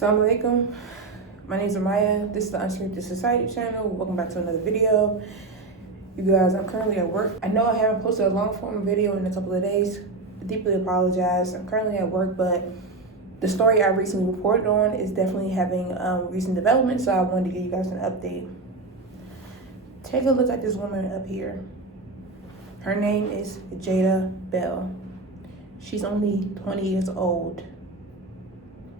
Assalamu alaikum. My name is Amaya. This is the Unscripted Society channel. Welcome back to another video. You guys, I'm currently at work. I know I haven't posted a long form video in a couple of days. I deeply apologize. I'm currently at work, but the story I recently reported on is definitely having recent development, so I wanted to give you guys an update. Take a look at this woman up here. Her name is Jada Bell. She's only 20 years old,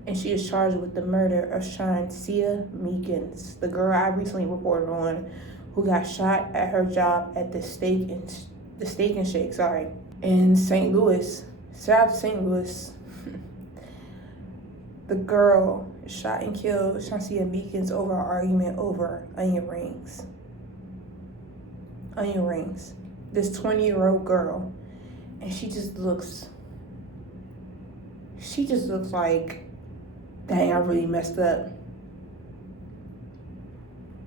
and she is charged with the murder of Chauncia Meekins, the girl I recently reported on, who got shot at her job at the Steak and Shake, in St. Louis. Shout out to St. Louis. The girl shot and killed Chauncia Meekins over an argument over onion rings. Onion rings. This 20-year-old girl, and she just looks like, dang, I really messed up.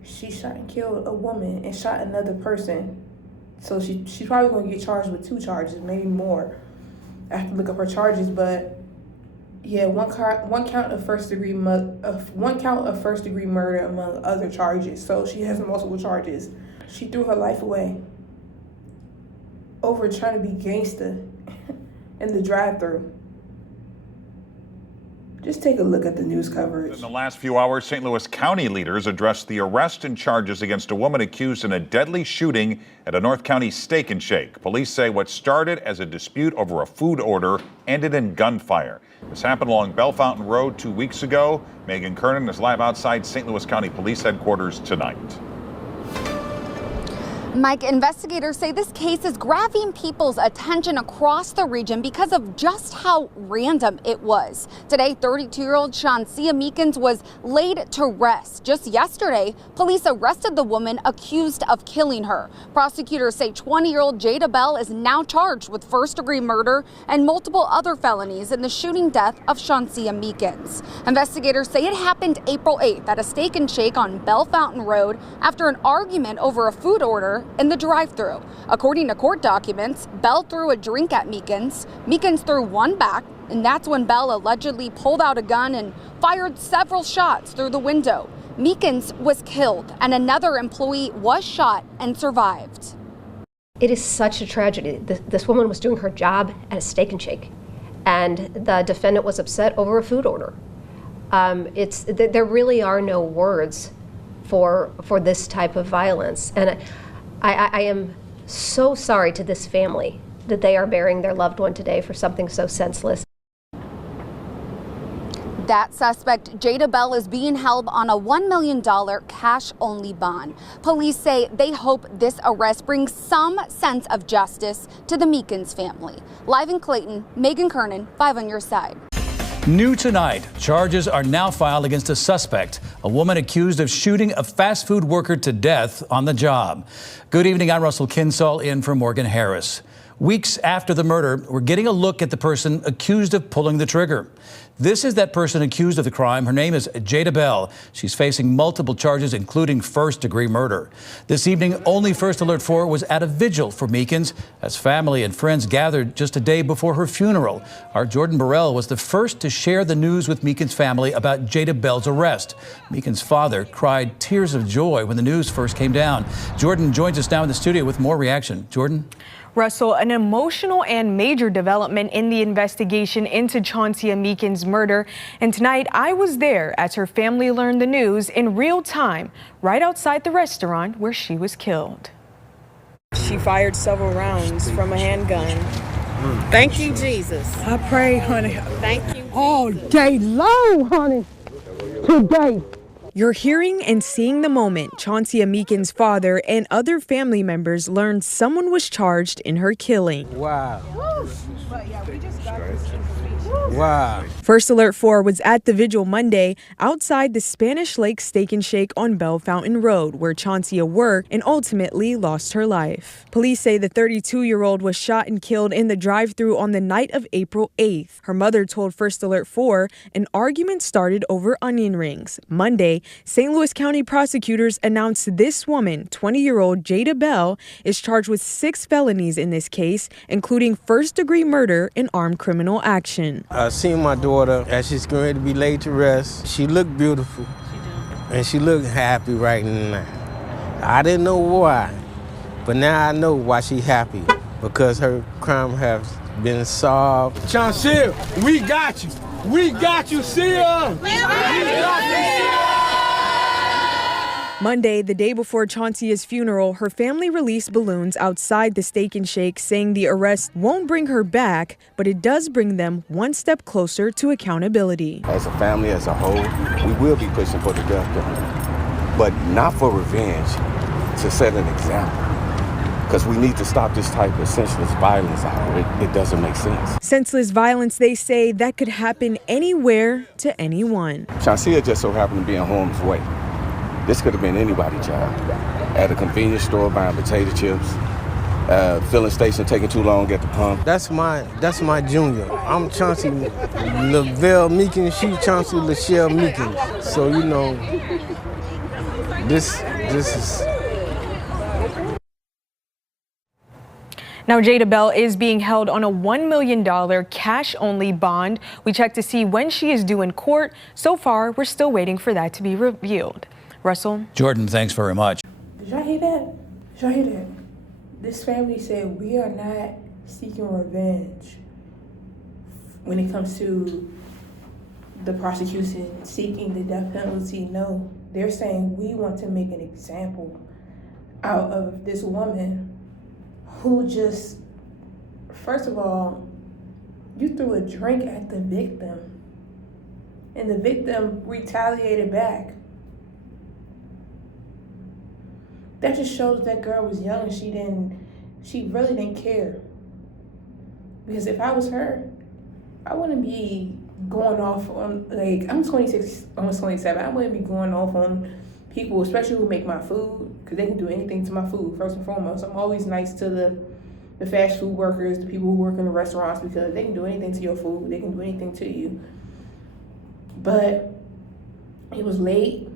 She shot and killed a woman and shot another person. So she's probably gonna get charged with 2 charges, maybe more. I have to look up her charges, but yeah, one count of first degree murder among other charges. So she has multiple charges. She threw her life away over trying to be gangster in the drive-thru. Just take a look at the news coverage. In the last few hours, St. Louis County leaders addressed the arrest and charges against a woman accused in a deadly shooting at a North County Steak and Shake. Police say what started as a dispute over a food order ended in gunfire. This happened along Bell Fountain Road 2 weeks ago. Megan Kernan is live outside St. Louis County Police headquarters tonight. Mike, investigators say this case is grabbing people's attention across the region because of just how random it was. Today, 32-year-old Chauncia Meekins was laid to rest. Just yesterday, police arrested the woman accused of killing her. Prosecutors say 20-year-old Jada Bell is now charged with first-degree murder and multiple other felonies in the shooting death of Chauncia Meekins. Investigators say it happened April 8th at a Steak and Shake on Bell Fountain Road after an argument over a food order in the drive-thru. According to court documents, Bell threw a drink at Meekins. Meekins threw one back, and that's when Bell allegedly pulled out a gun and fired several shots through the window. Meekins was killed, and another employee was shot and survived. It is such a tragedy. This woman was doing her job at a Steak and Shake, and the defendant was upset over a food order. There really are no words for this type of violence, and I am so sorry to this family that they are burying their loved one today for something so senseless. That suspect, Jada Bell, is being held on a $1 million cash-only bond. Police say they hope this arrest brings some sense of justice to the Meekins family. Live in Clayton, Megan Kernan, 5 on your side. New tonight, charges are now filed against a suspect, a woman accused of shooting a fast food worker to death on the job. Good evening, I'm Russell Kinsall in for Morgan Harris. Weeks after the murder, we're getting a look at the person accused of pulling the trigger. This is that person accused of the crime. Her name is Jada Bell. She's facing multiple charges, including first-degree murder. This evening, only First Alert 4 was at a vigil for Meekins as family and friends gathered just a day before her funeral. Our Jordan Burrell was the first to share the news with Meekins' family about Jada Bell's arrest. Meekins' father cried tears of joy when the news first came down. Jordan joins us now in the studio with more reaction. Jordan? Russell, an emotional and major development in the investigation into Chauncia Meekins' murder. And tonight, I was there as her family learned the news in real time, right outside the restaurant where she was killed. She fired several rounds from a handgun. Thank you, Jesus. I pray, honey. Thank you, Jesus. All day long, honey. Today. You're hearing and seeing the moment Chauncia Meekins' father and other family members learned someone was charged in her killing. Wow. Wow. First Alert 4 was at the vigil Monday outside the Spanish Lake Steak and Shake on Bell Fountain Road, where Chauncia worked and ultimately lost her life. Police say the 32-year-old was shot and killed in the drive-thru on the night of April 8th. Her mother told First Alert 4 an argument started over onion rings. Monday, St. Louis County prosecutors announced this woman, 20-year-old Jada Bell, is charged with 6 felonies in this case, including first-degree murder and armed criminal action. I seen my daughter as she's getting ready to be laid to rest. She looked beautiful. And she looked happy right now. I didn't know why, but now I know why she's happy. Because her crime has been solved. Chauncia, we got you. We got you, Sia. We got you, Sia. Monday, the day before Chauncia's funeral, her family released balloons outside the Steak and Shake, saying the arrest won't bring her back, but it does bring them one step closer to accountability. As a family, as a whole, we will be pushing for the death penalty, but not for revenge, to set an example. Because we need to stop this type of senseless violence out here. It doesn't make sense. Senseless violence, they say, that could happen anywhere to anyone. Chauncia just so happened to be in harm's way. This could have been anybody's job. At a convenience store buying potato chips, filling station taking too long at the pump. That's my junior. I'm Chauncia Lavelle Meekins. She's Chauncia Lachelle Meekins. So you know, this is. Now, Jada Bell is being held on a $1 million cash-only bond. We checked to see when she is due in court. So far, we're still waiting for that to be revealed. Russell? Jordan, thanks very much. Did y'all hear that? Did y'all hear that? This family said we are not seeking revenge when it comes to the prosecution seeking the death penalty. No, they're saying we want to make an example out of this woman who just, first of all, you threw a drink at the victim and the victim retaliated back. That just shows that girl was young and she really didn't care. Because if I was her, I wouldn't be going off on, like, I'm 26, almost 27. I wouldn't be going off on people, especially who make my food, because they can do anything to my food, first and foremost. I'm always nice to the fast food workers, the people who work in the restaurants, because they can do anything to your food. They can do anything to you. But it was late.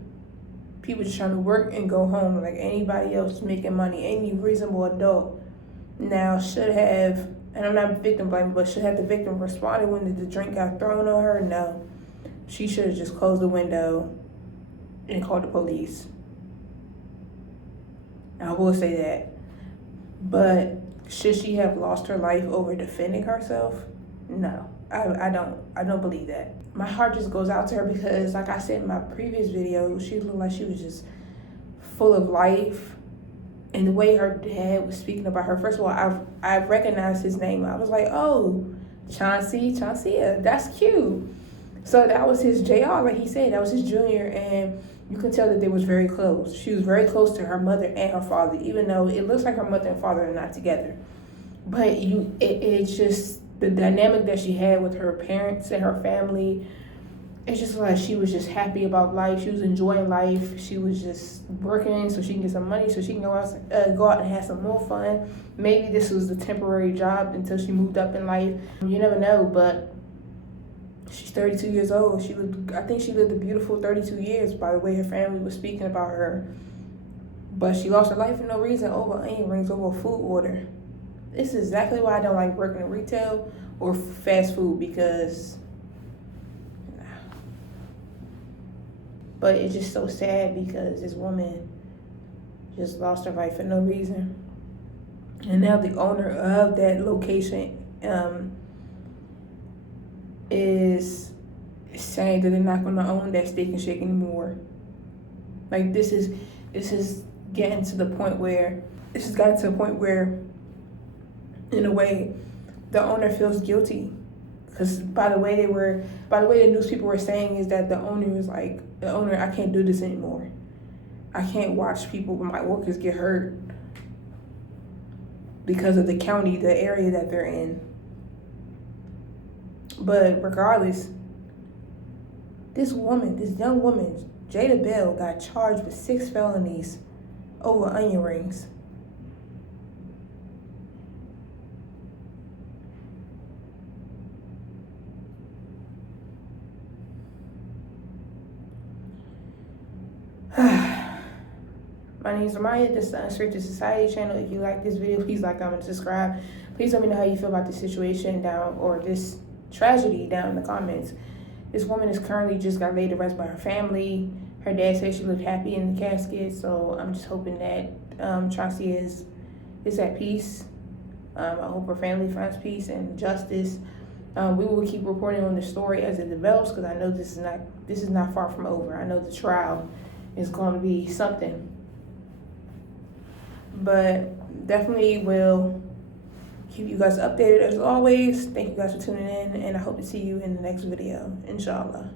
People just trying to work and go home like anybody else making money. Any reasonable adult now should have, and I'm not victim blaming, but should have the victim responded when the drink got thrown on her? No. She should have just closed the window and called the police. I will say that. But should she have lost her life over defending herself? No. I don't believe that. My heart just goes out to her because, like I said in my previous video, she looked like she was just full of life. And the way her dad was speaking about her, first of all, I recognized his name. I was like, oh, Chauncia, that's cute. So that was his JR, like he said, that was his junior, and you can tell that they was very close. She was very close to her mother and her father, even though it looks like her mother and father are not together. But it's just the dynamic that she had with her parents and her family. It's just like she was just happy about life. She was enjoying life. She was just working so she can get some money so she can go out and have some more fun. Maybe this was a temporary job until she moved up in life. You never know, but she's 32 years old. I think she lived a beautiful 32 years by the way her family was speaking about her. But she lost her life for no reason over onion rings, over a food order. This is exactly why I don't like working in retail or fast food, because but it's just so sad because this woman just lost her life for no reason. And now the owner of that location is saying that they're not going to own that Steak and Shake anymore. Like this is getting to the point where in a way the owner feels guilty, because by the way the news people were saying is that the owner was like, I can't do this anymore. I can't watch people, my workers get hurt because of the county, the area that they're in. But regardless, this young woman, Jada Bell, got charged with 6 felonies over onion rings. My name is Amaya. This is the Unscripted Society channel. If you like this video, please like, comment, subscribe. Please let me know how you feel about this situation down, or this tragedy down in the comments. This woman is currently just got laid to rest by her family. Her dad said she looked happy in the casket, so I'm just hoping that Chauncia is at peace. I hope her family finds peace and justice. We will keep reporting on the story as it develops, because I know this is not far from over. I know the trial is going to be something. But definitely will keep you guys updated as always. Thank you guys for tuning in, and I hope to see you in the next video, inshallah.